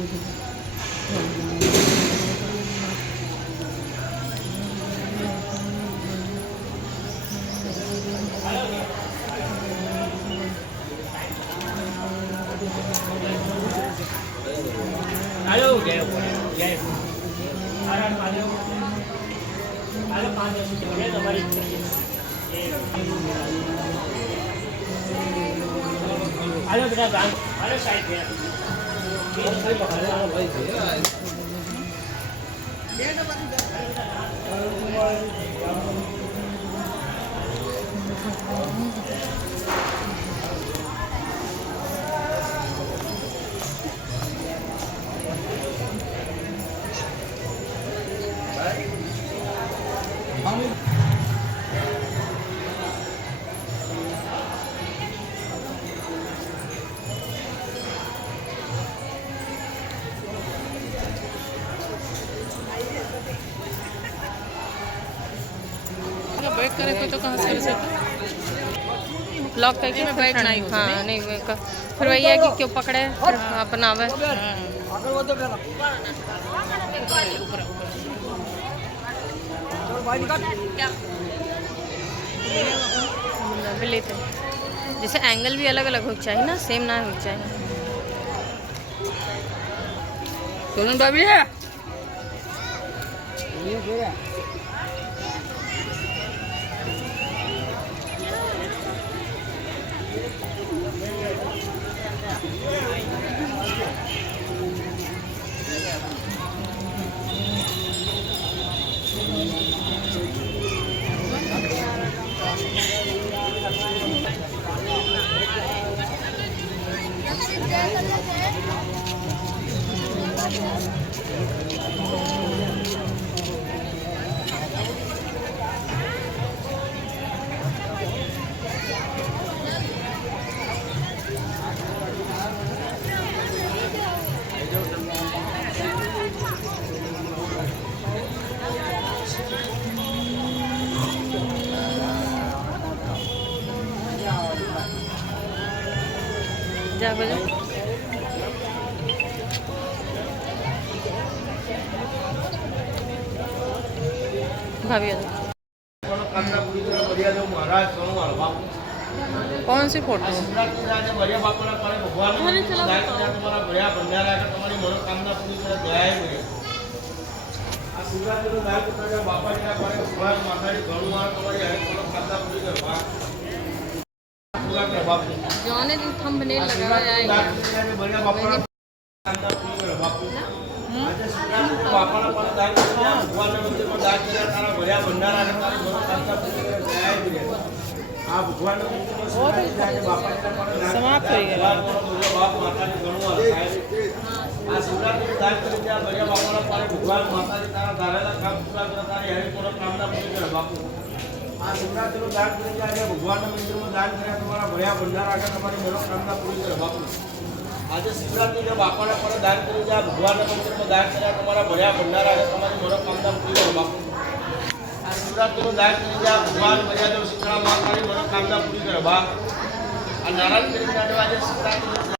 हेलो बेटा गांव hello side पे बैठ करे को तो कहाँ से कर सकते लॉक करके मैं बैठ नहीं हूँ हाँ नहीं फिर वही है कि क्यों पकड़े फिर अपना आवे लेते जैसे एंगल भी अलग अलग हो चाहिए ना सेम ना हो चाहिए सोनम भाभी है जा बजे भाभी कौन सी फोटो जाने दिन थंबनेल लगाया है समाप्त हो गया આ શિવરાત્રીનું દાન કરીને આજે ભગવાનના મંદિરમાં દાન કર્યા તમારા ભર્યા ભંડારા આગળ તમારી મનોકામના પૂરી કરે બાપુ આજે શિવરાત્રીના બાપાના પર દાન કરી જાય ભગવાનના મંદિરમાં દાન કર્યા તમારા ભર્યા ભંડારા આગળ તમારી મનોકામના પૂરી કરે બાપુ આ શિવરાત્રીનું દાન કરી જાય ભગવાન મર્યાદા શીતળા માતાની મનોકામના પૂરી કરે બાપ આ નારાયણ કરીને આજે શિવરાત્રી